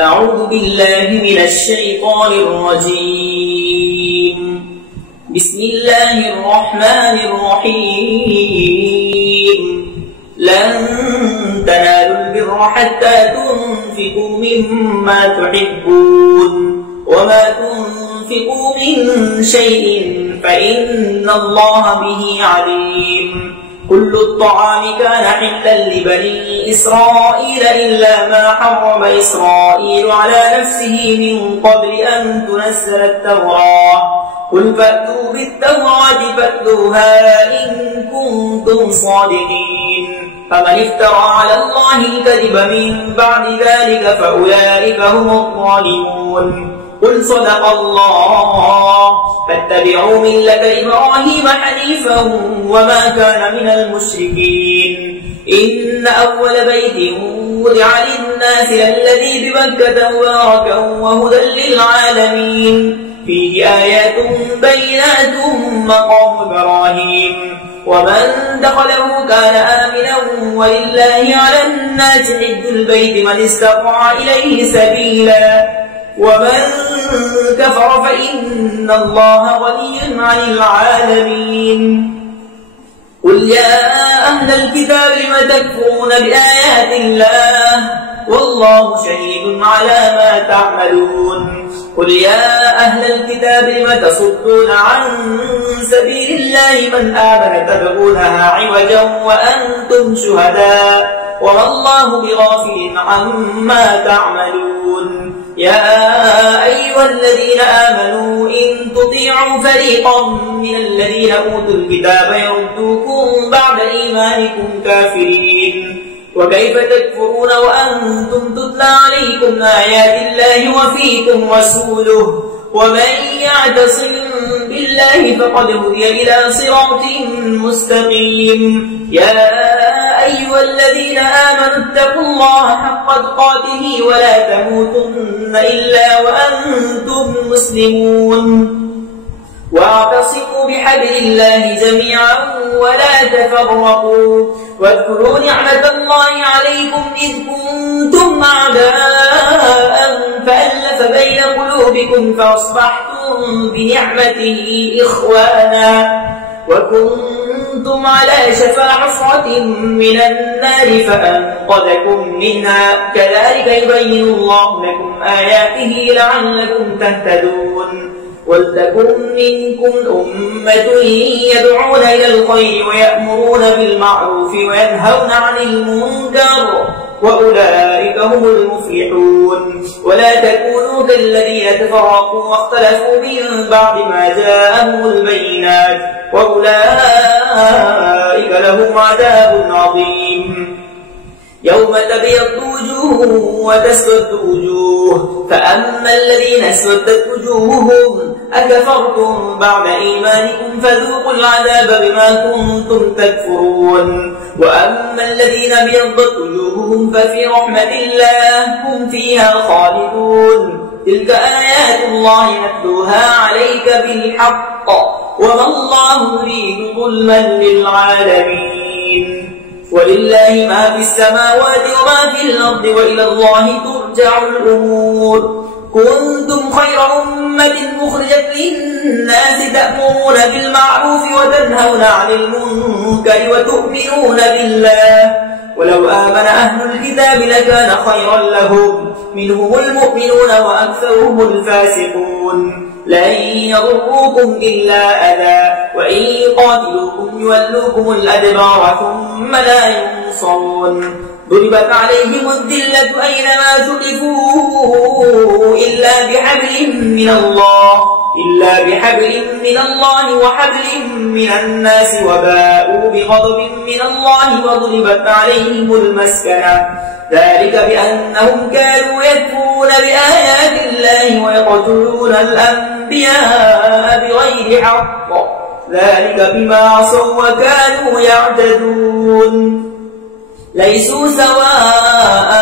أعوذ بالله من الشيطان الرجيم. بسم الله الرحمن الرحيم. لن تنالوا البر حتى تنفقوا مما تحبون وما تنفقوا من شيء فإن الله به عليم. كل الطعام كان حلا لبني إسرائيل إلا ما حرم إسرائيل على نفسه من قبل أن تنزل التوراة. قل فأتوا بالتوراة فاتلوها إن كنتم صادقين. فمن افترى على الله الكذب من بعد ذلك فأولئك هم الظالمون. قل صدق الله فاتبعوا ملة إبراهيم حنيفا وما كان من المشركين. إن أول بيت وضع للناس الذي بمكة مباركا وهدى للعالمين فيه آيات بينات مقام إبراهيم ومن دخله كان آمنا ولله على الناس حج البيت من استطاع إليه سبيلا ومن كفر فإن الله غني عن العالمين. قل يا أهل الكتاب لم تكفرون بآيات الله والله شهيد على ما تعملون. قل يا أهل الكتاب لم تصدون عن سبيل الله من آمن تبغونها عوجا وأنتم شهداء وما الله بغافل عما تعملون. يا أيها الذين آمنوا إن تطيعوا فريقا من الذين أوتوا الكتاب يردوكم بعد إيمانكم كافرين. وكيف تكفرون وأنتم تتلى عليكم آيات الله وفيكم رسوله ومن يعتصم بالله فقد هدي إلى صراط مستقيم. يا أيها الذين آمنوا اتقوا الله حق تقاته ولا تموتن إلا وأنتم مسلمون. واعتصموا بحبل الله جميعا ولا تفرقوا واذكروا نعمة الله عليكم إذ كنتم أعداء فألف بين قلوبكم فأصبحتم بنعمته إخوانا وكنتم على شفا حفرة من النار فأنقذكم منها كذلك يبين الله لكم آياته لعلكم تهتدون. ولتكن منكم أمة يدعون إلى الخير ويأمرون بالمعروف وينهون عن المنكر وأولئك هم المفلحون. ولا تكونوا كالذين تفرقوا واختلفوا من بعد ما جاءهم البينات وأولئك لهم عذاب عظيم. يوم تبيض وجوه وتسود وجوه فأما الذين اسودت وجوههم أكفرتم بعد إيمانكم فذوقوا العذاب بما كنتم تكفرون. وأما الذين ابيضت وجوههم ففي رحمة الله هم فيها خالدون. تلك آيات الله نتلوها عليك بالحق وما الله يريد ظلما للعالمين. ولله ما في السماوات وما في الأرض وإلى الله ترجع الأمور. كنتم خير أمة أخرجت للناس تأمرون بالمعروف وتنهون عن المنكر وتؤمنون بالله ولو آمن أهل الكتاب لكان خيرا لهم منهم المؤمنون وأكثرهم الفاسقون. لن يضروكم إلا أذى وإن يقاتلوكم يولوكم الأدبار ثم لا ينصرون. ضربت عليهم الذلة أينما ثقفوا إلا بحبل من الله وحبل من الناس وباءوا بغضب من الله وضربت عليهم المسكنة ذلك بأنهم كانوا يكفرون بآيات الله ويقتلون الأنبياء بغير حق ذلك بما عصوا وكانوا يعتدون. ليسوا سواء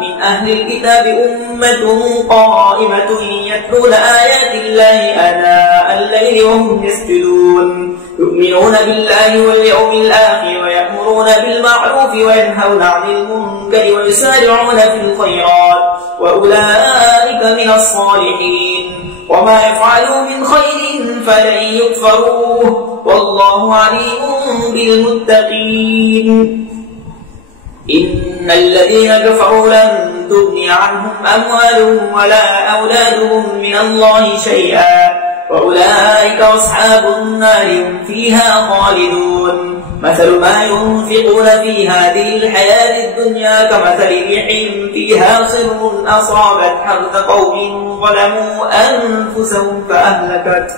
من أهل الكتاب أمة قائمة يتلون آيات الله آناء الليل وهم يسجدون يؤمنون بالله واليوم الآخر ويأمرون بالمعروف وينهون عن المنكر ويسارعون في الخيرات وأولئك من الصالحين وما يفعلوا من خير فلن يكفروه والله عليم بالمتقين إن الذين كفروا لن تغني عنهم أموالهم ولا أولادهم من الله شيئا وأولئك أصحاب النار هم فيها خالدون مثل ما ينفقون في هذه الحياة الدنيا كمثل ريح فيها صر أصابت حرث قوم ظلموا أنفسهم فأهلكت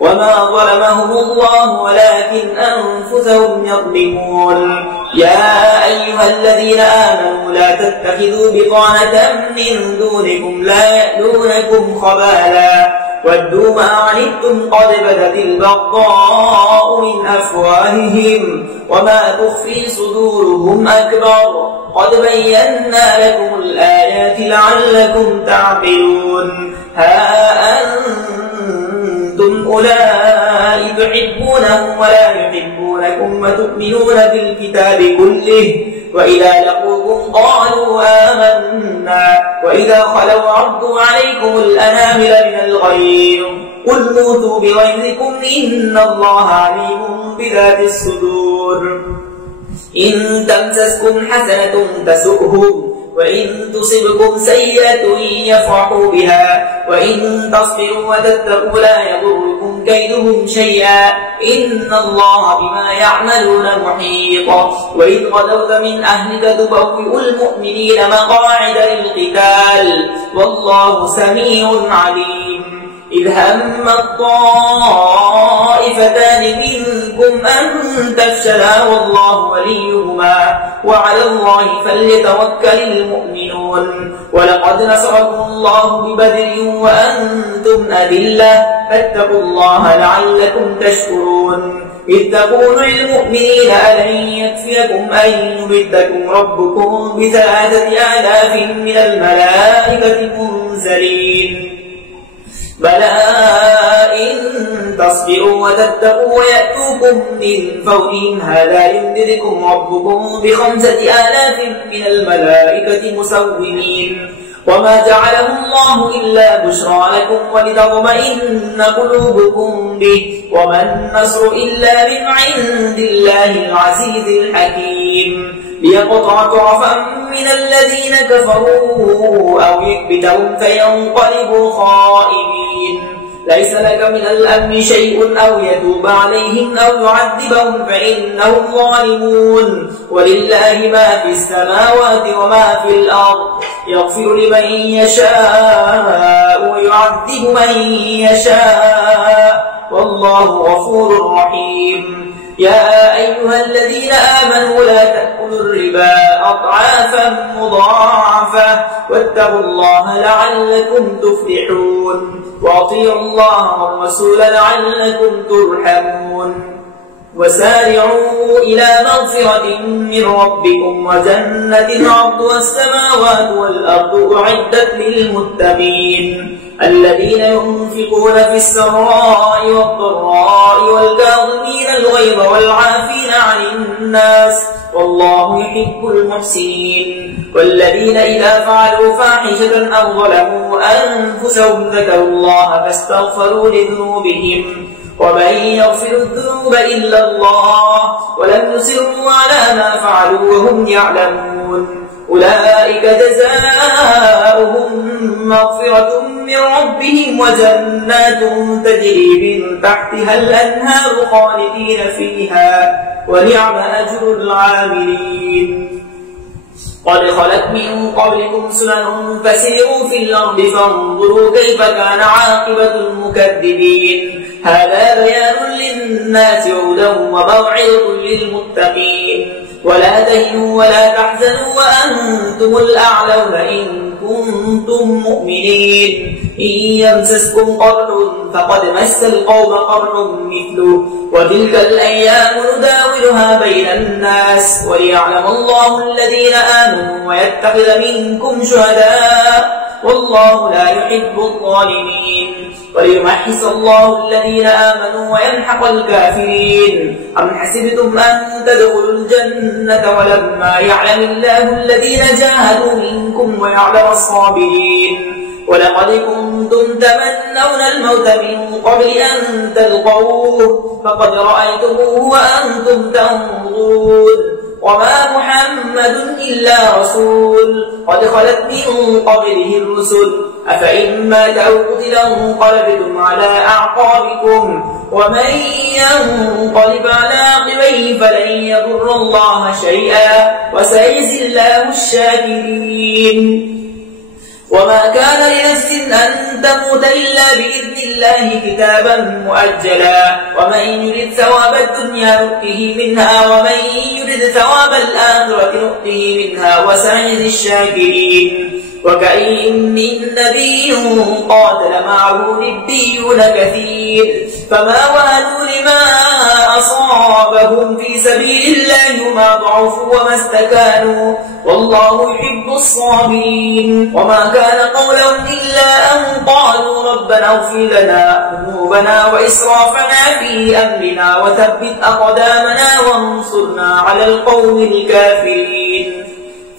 وما ظلمهم الله ولكن أنفسهم يظلمون يا أيها الذين آمنوا لا تتخذوا بطانة من دونكم لا يألونكم خبالا ودوا ما عنتم قد بدت البغضاء من أفواههم وما تخفي صدورهم أكبر قد بينا لكم الآيات لعلكم تعقلون ها أنتم أولئك تحبونهم ولا يحبونكم وتؤمنون بالكتاب كله وإذا لقوكم قالوا آمنا وإذا خلوا عضوا عليكم الأنامل من الغيظ قل موتوا بغيظكم إن الله عليم بذات الصدور إن تمسسكم حسنة تسؤهم وإن تصبكم سيئة يفرحوا بها وإن تصبروا وتتقوا لا يضركم كيدهم شيئا إن الله بما يعملون محيط وإذ غدوت من أهلك تبوئ المؤمنين مقاعد للقتال والله سميع عليم إذ هم الطائفتان منكم أن تفشلا والله وليهما وعلى الله فليتوكل المؤمنون ولقد نصركم الله ببدر وأنتم أذلة فاتقوا الله لعلكم تشكرون إذ تقول للمؤمنين ألن يكفيكم أن يمدكم ربكم ب3,000 من الملائكة منزلين بلى إن تصبروا وتتقوا ويأتوكم من فورهم هذا يمددكم ربكم ب5,000 من الملائكة مسومين وما جعله الله إلا بشرى لكم ولتطمئن قلوبكم به وما النصر إلا من عند الله العزيز الحكيم ليقطع طرفا من الذين كفروا أو يكبتهم فينقلبوا خائبين ليس لك من الأمر شيء أو يتوب عليهم أو يعذبهم فإنهم ظالمون ولله ما في السماوات وما في الأرض يغفر لمن يشاء ويعذب من يشاء والله غفور رحيم يا أيها الذين آمنوا لا تأكلوا الربا أضعافا مضاعفة واتقوا الله لعلكم تفلحون وأطيعوا الله والرسول لعلكم ترحمون وسارعوا إلى مغفرة من ربكم وجنة عرضها السماوات والأرض أعدت للمتقين الذين ينفقون في السراء والضراء والكاظمين الغيظ والعافين عن الناس والله يحب المحسنين والذين إذا فعلوا فاحشة أو ظلموا أنفسهم ذكروا الله فاستغفروا لذنوبهم ومن يغفر الذنوب إلا الله ولم يصروا على ما فعلوا وهم يعلمون أولئك جزاؤهم مغفرة من ربهم وجنات تجري من تحتها الأنهار خالدين فيها ونعم أجر العاملين قد خلت من قبلكم سنن فسيروا في الأرض فانظروا كيف كان عاقبة المكذبين هذا بيان للناس هدى وموعظة للمتقين ولا تهنوا ولا تحزنوا وأنتم الأعلون إن كنتم مؤمنين إن يمسسكم قرح فقد مس القوم قرح مثله وتلك الأيام نداولها بين الناس وليعلم الله الذين آمنوا ويتخذ منكم شهداء والله لا يحب الظالمين. وليمحص الله الذين آمنوا ويمحق الكافرين. أم حسبتم أن تدخلوا الجنة ولما يعلم الله الذين جاهدوا منكم ويعلم الصابرين. ولقد كنتم تمنون الموت من قبل أن تلقوه فقد رأيتموه وأنتم تنظرون. وما محمد إلا رسول قد خلت من قبله الرسل أفإن مات أو قتل انقلبتم على أعقابكم ومن ينقلب على عقبيه فلن يضر الله شيئا وسيجزي الله الشاكرين. وما كان لنفس أن تموت إلا بإذن الله كتابا مؤجلا ومن يرد ثواب الدنيا نؤته منها ومن يرد ثواب الآخرة نؤته منها وسيجزي الشاكرين. وكأين من نبي قاتل معه ربيون كثير فما وهنوا لما أصابهم في سبيل الله وما ضعفوا وما استكانوا والله يحب الصابرين. وما كان قولهم إلا أن قالوا ربنا اغفر لنا ذنوبنا وإسرافنا في أمرنا وثبت أقدامنا وانصرنا على القوم الكافرين.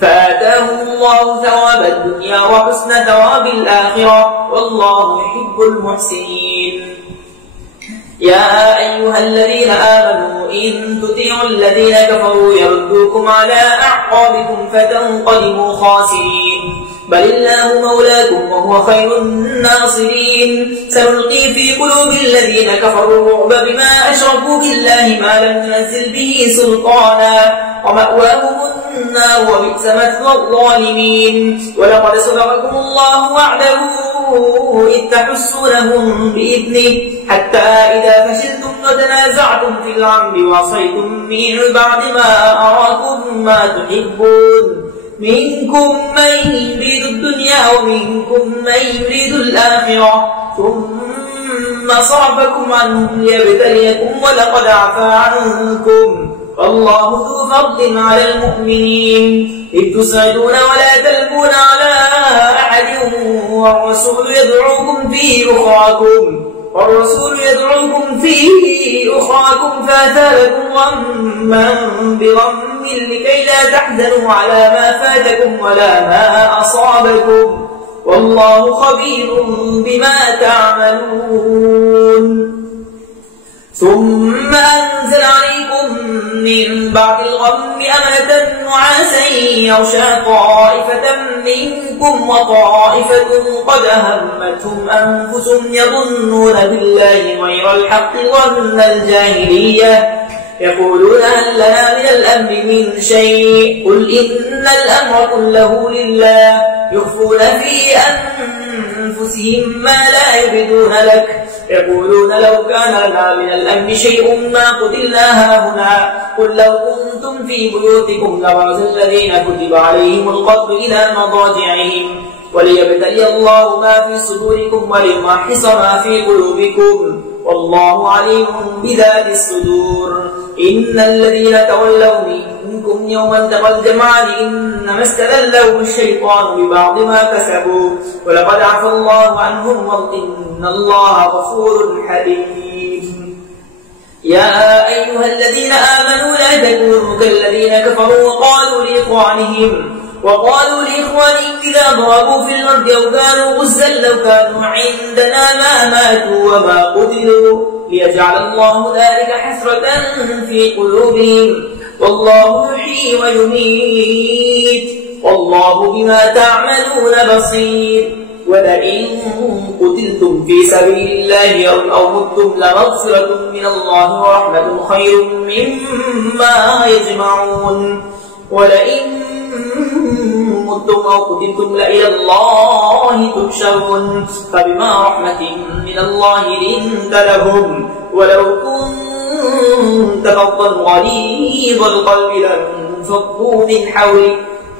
فآتاهم الله ثواب الدنيا وحسن ثواب الآخرة والله يحب المحسنين. يا أيها الذين آمنوا إن تطيعوا الذين كفروا يردوكم على أعقابكم فتنقلبوا خاسرين بل الله مولاكم وهو خير الناصرين. سنلقي في قلوب الذين كفروا الرعب بما أشركوا بالله ما لم ينزل به سلطانا ومأواهم النار وبئس مثوى الظالمين. ولقد صدقكم الله وعده إذ تحسونهم بإذنه حتى إذا فشلتم وتنازعتم في الأمر وعصيتم من بعد ما أراكم ما تحبون منكم من يريد الدنيا ومنكم من يريد الآخرة ثم صرفكم عنهم ليبتليكم ولقد عفا عنكم والله ذو فضل على المؤمنين. إذ تسعدون ولا تلقون على أحد والرسول يدعوكم في أخراكم فأثابكم غما بغم لكي لا تحزنوا على ما فاتكم ولا ما أصابكم والله خبير بما تعملون. ثم أنزل عليكم من بعد الغم أمنة نعاسا يغشى طائفة منكم وطائفة قد أهمتهم أنفسهم يظنون بالله غير الحق ظن الجاهلية يقولون هل لنا من الأمر من شيء قل إن الأمر كله لله يخفون في أنفسهم ما لا يبدون لك يقولون لو كان لنا من الأمر شيء ما قتلنا هاهنا قل لو كنتم في بيوتكم لبرز الذين كتب عليهم القتل إلى مضاجعهم وليبتلي الله ما في صدوركم وليمحص ما في قلوبكم والله عليم بذات الصدور. إن الذين تولوا منكم يوم التقى الجمعان إنما استذلهم الشيطان ببعض ما كسبوا ولقد عفى الله عنهم وإن الله غفور حليم. يا أيها الذين آمنوا لا تكونوا كالذين كفروا وقالوا لإخوانهم إذا ضربوا في الأرض أو كانوا غزا لو كانوا عندنا ما ماتوا وما قتلوا ليجعل الله ذلك حسرة في قلوبهم والله يحيي ويميت والله بما تعملون بصير. ولئن قتلتم في سبيل الله أو متم لمغفرة من الله ورحمة خير مما يجمعون. ولئن متم أو قتلتم لإلى الله تحشرون فبما رحمة من الله لنت لهم ولو كنت فظا غليظ القلب لانفضوا من حولك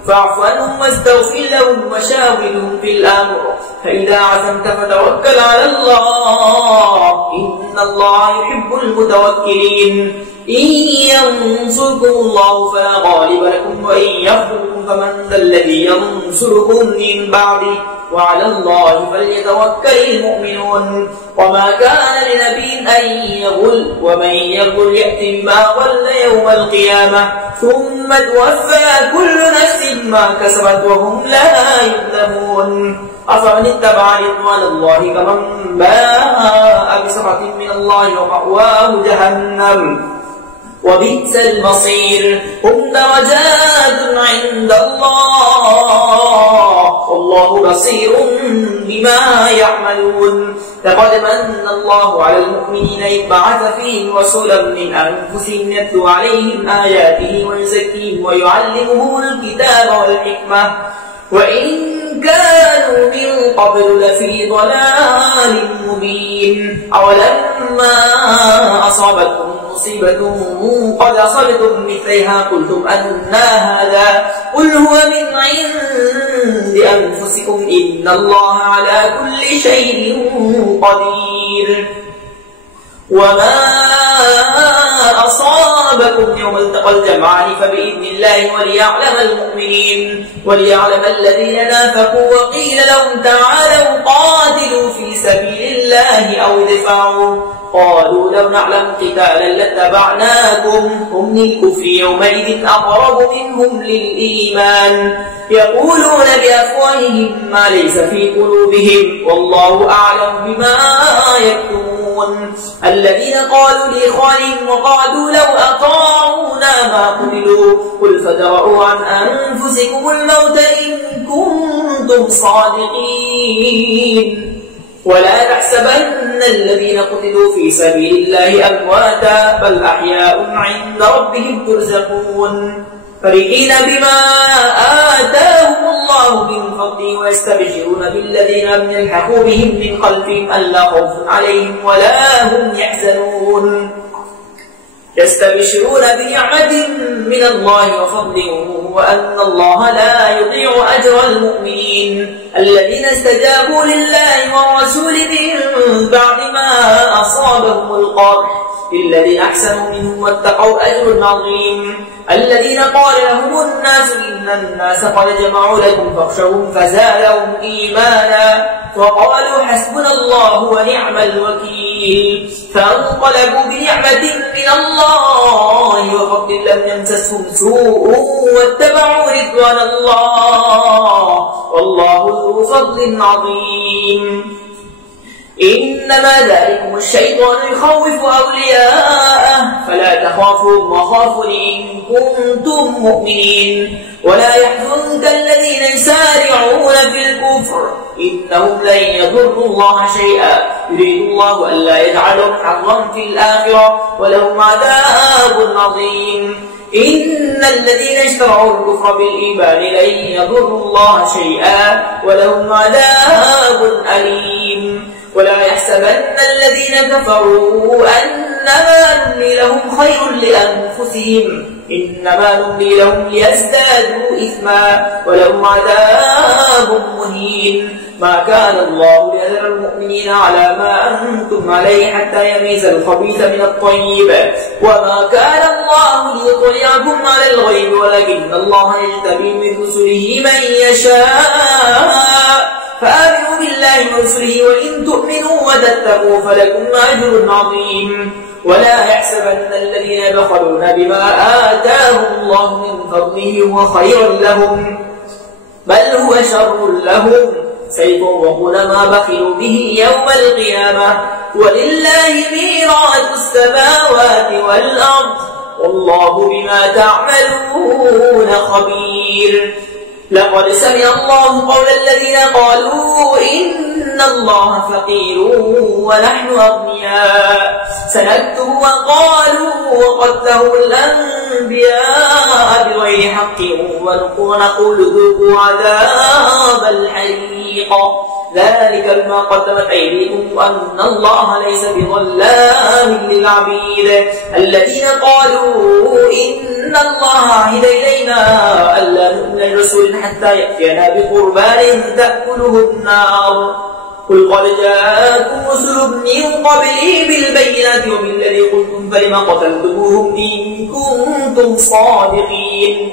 فاعف عنهم واستغفر لهم وشاورهم في الأمر فإذا عزمت فتوكل على الله إن الله يحب المتوكلين. إن ينصركم الله فلا غالب لكم وإن يخذلكم فمن ذا الذي ينصركم من بعده وعلى الله فليتوكل المؤمنون وما كان لنبي أن يغل ومن يغل يأتي بما غل يوم القيامة ثم توفى كل نفس ما كسبت وهم لا يظلمون أفمن اتبع رضوان الله كمن باء بسخط من الله ومأواه جهنم وبئس المصير هم درجات عند الله والله بصير بما يعملون لقد من الله على المؤمنين إذ بعث فيهم رسولا من أنفسهم يتلو عليهم آياته ويزكيهم ويعلمهم الكتاب والحكمة وإن كانوا من قبل لفي ضلال مبين أولما أصابتكم مصيبة قد أصبتم مثلها قلتم أنى هذا قل هو من عند أنفسكم إن الله على كل شيء قدير وما أصابكم يوم التقى الجمعان فبإذن الله وليعلم المؤمنين وليعلم الذين نافقوا وقيل لهم تعالوا قاتلوا في سبيل الله أو ادفعوا قالوا لو نعلم قتالا لاتبعناكم هم للكفر يومئذ أقرب منهم للإيمان يقولون بأفواههم ما ليس في قلوبهم والله أعلم بما يكتمون الذين قالوا لإخوانهم وقعدوا لو أطاعونا ما قتلوا قل فادرءوا عن أنفسكم الموت إن كنتم صادقين ولا تحسبن الذين قتلوا في سبيل الله أمواتا بل أحياء عند ربهم ترزقون فرحين بما آتاهم الله من فضله ويستبشرون بالذين لم يلحقوا بهم من خلفهم ألا خوف عليهم ولا هم يحزنون يستبشرون بنعمة من الله وفضل وأن الله لا يضيع أجر المؤمنين الذين استجابوا لله والرسول من بعد ما أصابهم القرح للذين أحسنوا منهم واتقوا أجر عظيم الذين قال لهم الناس إن الناس قد جمعوا لكم فاخشوهم فزادهم إيمانا وقالوا حسبنا الله ونعم الوكيل فانقلبوا بنعمة من الله وفضل لم يمسسهم سوء واتبعوا رضوان الله والله ذو فضل عظيم إنما ذلكم الشيطان يخوف أولياءه فلا تخافوهم وخافوا إن كنتم مؤمنين ولا يحزنك الذين يسارعون في الكفر إنهم لن يضروا الله شيئا يريد الله ألا يجعلهم حظا في الآخرة ولهم عذاب عظيم إن الذين اشتروا الكفر بالإيمان لن يضروا الله شيئا ولهم عذاب أليم ولا يحسبن الذين كفروا أنما نملي لهم خير لأنفسهم إنما نملي لهم ليزدادوا إثما ولهم عذاب مهين ما كان الله ليذر المؤمنين على ما أنتم عليه حتى يميز الخبيث من الطيب وما كان الله ليطلعكم على الغيب ولكن الله يجتبي من رسله من يشاء فآمنوا بالله ورسله وإن تؤمنوا وتتقوا فلكم أجر عظيم ولا يحسبن الذين يبخلون بما آتاهم الله من فضله هو خير لهم بل هو شر لهم سيطوقون ما بخلوا به يوم القيامة ولله ميراث السماوات والأرض والله بما تعملون خبير لقد سمع الله قول الذين قالوا إن الله فقير ونحن أغنياء سنكتب وقالوا وقتلوا الأنبياء بغير حق ونقول ذوقوا عذاب الحريق ذلك بما قدمت أيديكم وأن الله ليس بظلام للعبيد الذين قالوا إن الله عهد إلينا ألا نؤمن لرسول حتى يأتينا بقربان تأكله النار قل قد جاءكم رسل من قبلي بالبينات وبالذي قلتم فلم قتلتموهم إن كنتم صادقين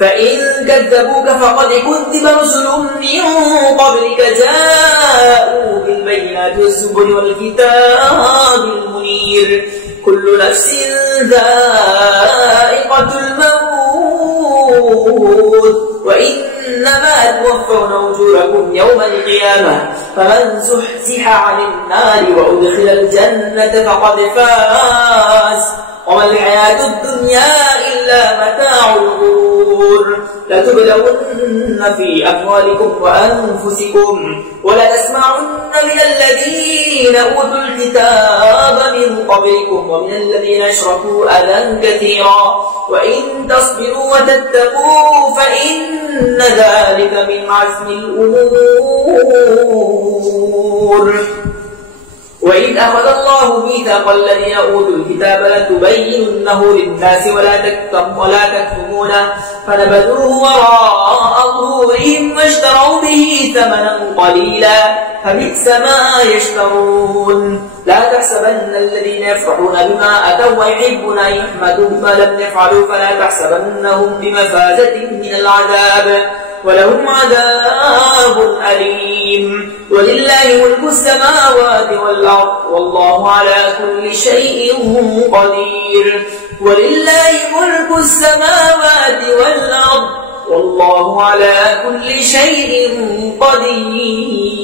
فإن كذبوك فقد كذب رسل من جاءوا بالبينات والزبر والكتاب المنير كل نفس ذائقة الموت وإنما توفون أجوركم يوم القيامة فمن زحزح عن النار وأدخل الجنة فقد فاز وما الحياة الدنيا إلا متاع الغرور لتبلون في أموالكم وأنفسكم ولتسمعن من الذين أوتوا الكتاب من قبلكم ومن الذين أشركوا أذى كثيرا وإن تصبروا وتتقوا فإن ذلك من عزم الأمور وإذ أخذ الله ميثاق الذين أوتوا الكتاب لتبيننه للناس ولا تكتمونه فنبذوه وراء ظهورهم واشتروا به ثمنا قليلا فبئس ما يشترون لا تحسبن الذين يفرحون بما أتوا ويحبون أن يحمدوا ما لم يفعلوا فلا تحسبنهم بمفازة من العذاب ولهم عذاب أليم ولله ملك السماوات والأرض والله على كل شيء قدير ولله ملك السماوات والأرض والله على كل شيء قدير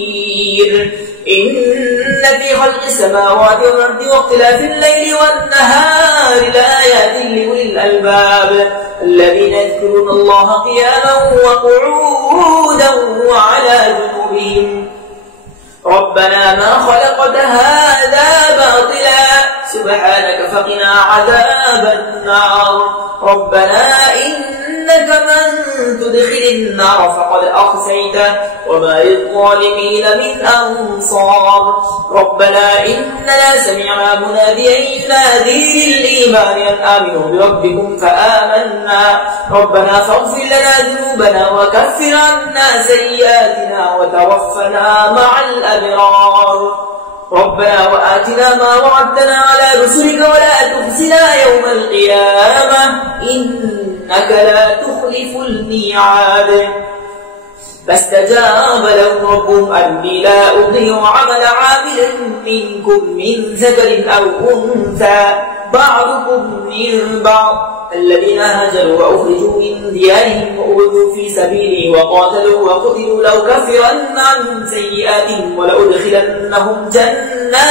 إن في خلق السماوات والأرض واختلاف الليل والنهار لآيات لأولي الألباب الذين يذكرون الله قياما وقعودا وعلى جنوبهم ربنا ما خلقت هذا باطلا سبحانك فقنا عذاب النار ربنا إنك من تدخل النار فقد أخزيته وما للظالمين من أنصار ربنا إننا سمعنا مناديا ينادي للإيمان أن آمنوا بربكم فآمنا ربنا فاغفر لنا ذنوبنا وكفر عنا سيئاتنا وتوفنا مع الأبرار ربنا وآتنا ما وعدتنا على رسلك ولا تخزنا يوم القيامة إنك لا تخلف الميعاد فاستجاب لهم ربهم أني لا أضيع عمل عامل منكم من ذكر أو أنثى بعضكم من بعض الذين هاجروا وأخرجوا من ديارهم وأوذوا في سبيلي وقاتلوا وقتلوا لأكفرن عنهم سيئاتهم ولأدخلنهم جنات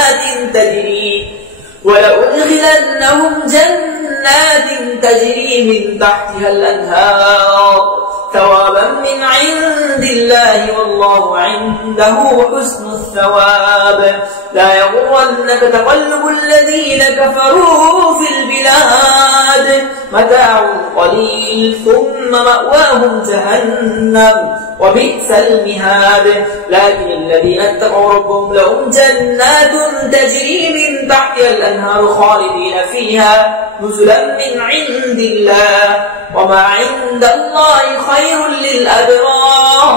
تجري من تحتها الأنهار ثوابا من عند الله والله عنده حسن الثواب لا يغرنك تقلب الذين كفروا في البلاد متاع قليل ثم مأواهم جهنم وبئس المهاد لكن الذين اتقوا ربهم لهم جنات تجري من تحتها الأنهار خالدين فيها نزلا من عند الله وما عند الله خير للأبرار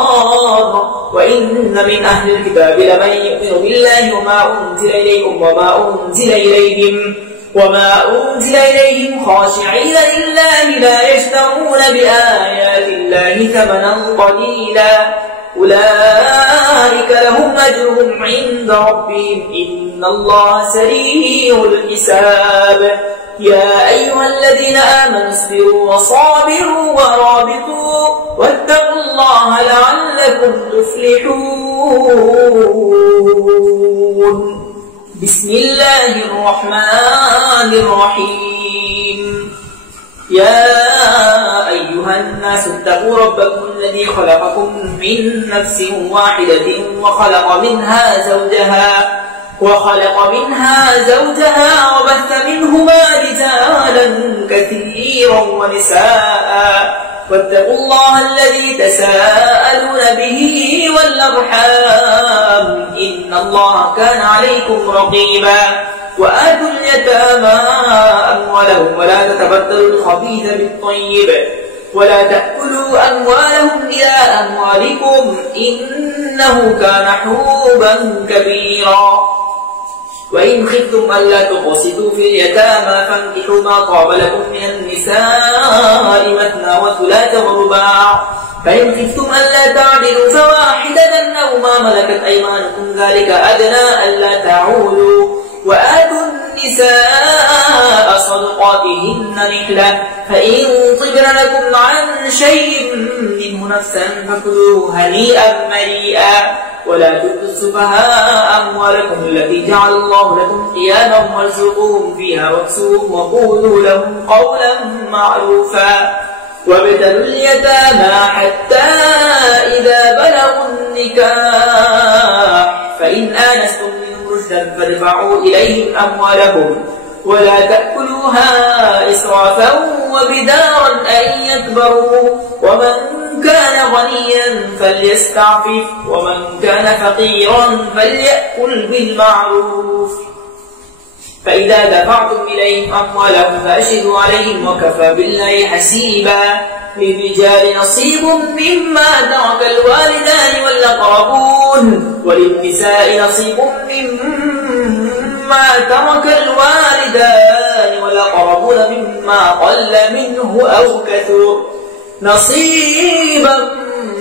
وإن من أهل الكتاب لمن يؤمن بالله وما أنزل إليكم وما أنزل إليهم خاشعين لله لا يشترون بآيات الله ثمنا قليلا أولئك لهم أجرهم عند ربهم إن الله سريع الحساب يا أيها الذين آمنوا اصبروا وصابروا ورابطوا واتقوا الله لعلكم تفلحون بسم الله الرحمن الرحيم يا أيها الناس اتقوا ربكم الذي خلقكم من نفس واحدة وخلق منها زوجها وبث منهما رجالا كثيرا ونساء واتقوا الله الذي تساءلون به والأرحام إن الله كان عليكم رقيبا وآتوا اليتامى أموالهم ولا تتبدلوا الخبيث بالطيب ولا تأكلوا أموالهم إلى أموالكم إنه كان حوبا كبيرا وإن خفتم ألا تقسطوا في اليتامى فانكحوا ما طاب لكم من النساء مثنى وثلاث ورباع فإن خفتم ألا تعدلوا فواحدة أو ما ملكت أيمانكم ذلك أدنى ألا تعولوا وآتوا النساء صدقاتهن نحلة فإن طبن لكم عن شيء منه نفسا فكلوه هنيئا مريئا ولا تؤتوا السفهاء أموالكم التي جعل الله لكم قياما وارزقوهم فيها واكسوهم وقولوا لهم قولا معروفا وابتلوا اليتامى حتى إذا بلغوا النكاح فإن آنستم منهم رشدا فادفعوا إليهم أموالهم ولا تأكلوها إسرافا وبدارا أن يكبروا ومن كان غنيا فليستعفف ومن كان فقيرا فليأكل بالمعروف فإذا دفعتم إليهم أموالهم فأشهدوا عليهم وكفى بالله حسيبا للرجال نصيب مما ترك الوالدان والأقربون وللنساء نصيب مما ترك الوالدان والأقربون مما قل منه أو كثر نصيبا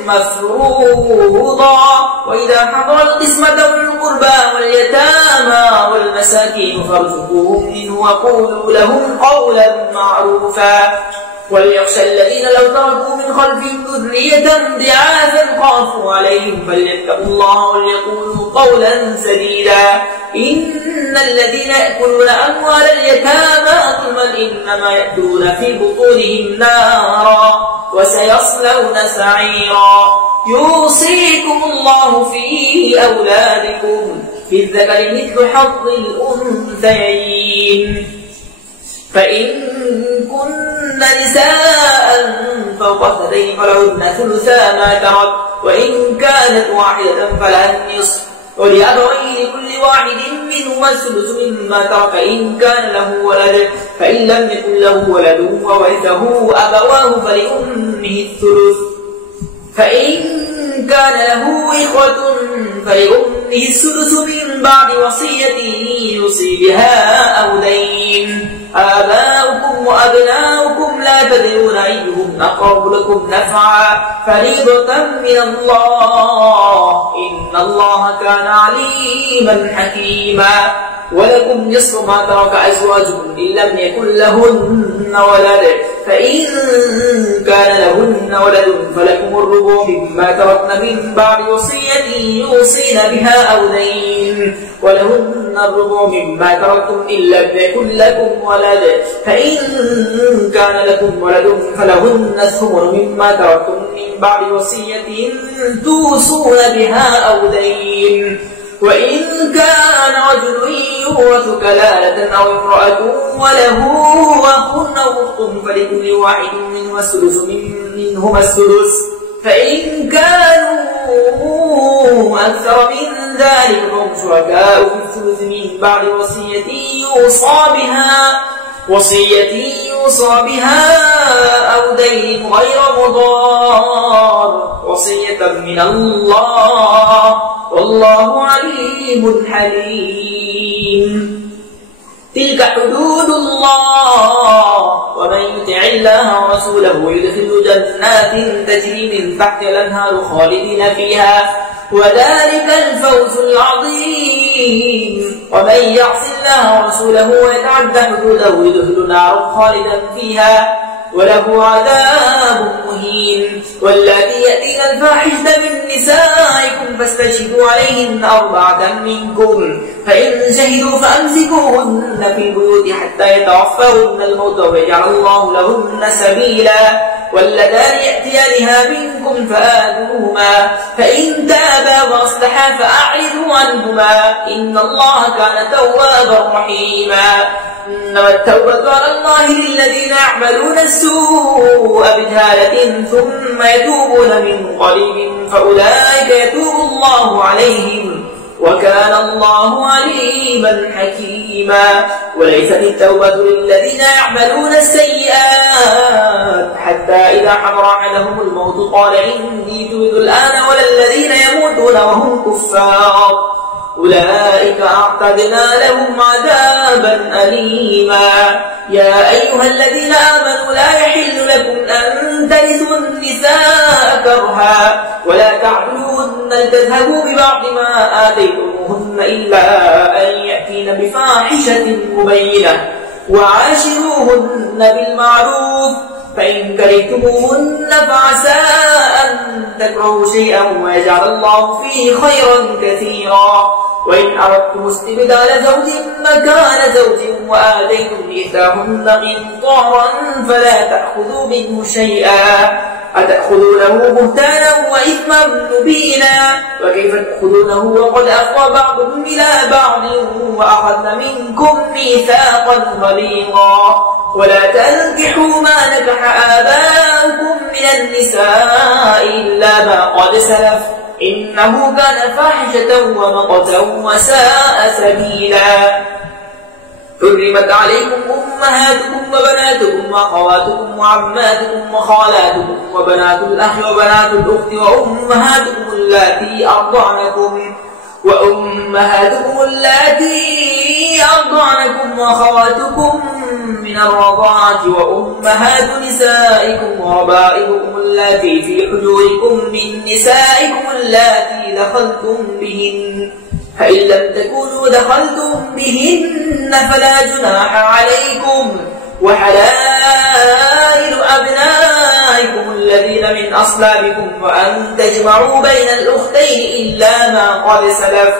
مفروضا وإذا حضر القسمة والقربى واليتامى والمساكين فارزقوهم منه وقولوا لهم قولا معروفا وليخشى الذين لو تركوا من خلفهم ذرية ضعافا خافوا عليهم فليتقوا الله وليقولوا قولا سديدا إن الذين يأكلون أموال اليتامى ظلما إنما يأكلون في بطونهم نارا وسيصلون سعيرا يوصيكم الله في أولادكم للذكر مثل حظ الأنثيين فإن كن نساء فوق اثنتين فلهن ثلثا ما ترك وإن كانت واحدة فلها النصف ولأبويه لكل واحد منهما الثلث مما ترك إن كان له ولد فإن لم يكن له ولد وورثه أبواه فلأمه الثلث فإن كان له إخوة فلأمه السدس من بعد وصية يوصي بها أو دين آباؤكم وأبناؤكم لا تدرون أيهم أقرب لكم نفعا فريضة من الله إن الله كان عليما حكيما ولكم نصف ما ترك أزواجكم إن لم يكن لهن ولد فإن كان لهن ولد فلكم الربع مما تركن من بعد وصية يوصين بها أو دين ولهن الربع مما تركتم إن لم يكن لكم ولد فإن كان لكم ولد فلهن الثمن مما تركتم من بعد وصية توصون بها أو دين وإن كان رجل يورث كلالة أو امرأة وله أخ أو أخت فلكل واحد منهما السدس فإن كانوا أكثر من ذلك فهم شركاء في الثلث من بعد وصية يوصى بها أو دين غير مضار وصية من الله والله عليم حليم تلك حدود الله ومن يطع الله ورسوله يدخل جنات تجري من تحتها الأنهار خالدين فيها وذلك الفوز العظيم ومن يعص الله ورسوله ويتعد حدوده يدخل نارا خالدا فيها وله عذاب مهين واللاتي يأتين الفاحشة من نسائكم فاستشهدوا عليهن 4 منكم فإن شهدوا فأمسكوهن في البيوت حتى يتوفاهن الموت ويجعل الله لهن سبيلا واللذان يأتيانها منكم فآذوهما فإن تابا وأصلحا فأعرضوا عنهما إن الله كان توابا رحيما إنما التوبة على الله للذين يعملون السوء بجهالة ثم يتوبون من قريب فأولئك يتوب الله عليهم وكان الله عليما حكيما وليست التوبة للذين يعملون السيئات حتى إذا حضر أحدهم الموت قال إني تبت الآن ولا الذين يموتون وهم كفار أولئك أعتدنا لهم عذابا أليما. يا أيها الذين آمنوا لا يحل لكم أن ترثوا النساء كرها ولا تعدلوهن لتذهبوا ببعض ما آتيتموهن إلا أن يأتين بفاحشة مبينة وعاشروهن بالمعروف فإن كرهتموهن فعسى أن تكرهوا شيئا ويجعل الله فيه خيرا كثيرا. وإن أردتم استبدال زوج مكان زوج وآتيتم إحداهن قنطارا فلا تأخذوا منه شيئا أتأخذونه بهتانا وإثما مبينا وكيف تأخذونه وقد أفضى بعضكم إلى بعض وأخذن منكم ميثاقا غليظا. ولا تنكحوا ما نكح آباؤكم من النساء إلا ما قد سلف إنه كان فاحشة ومقتا وساء سبيلا. حرمت عليكم أمهاتكم وبناتكم وأخواتكم وعماتكم وخالاتكم وبنات الأخ وبنات الأخت وأمهاتكم اللاتي أرضعنكم وأخواتكم من الرضاعة وأمهات نسائكم وربائبكم اللاتي في حجوركم من نسائكم اللاتي دخلتم بهن فإن لم تكونوا دخلتم بهن فلا جناح عليكم وحلائل أبنائكم الذين من أصلابكم وأن تجمعوا بين الأختين إلا ما قد سلف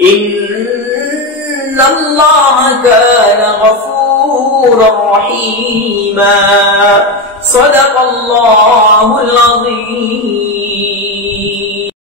إن الله كان غفورا رحيما. صدق الله العظيم.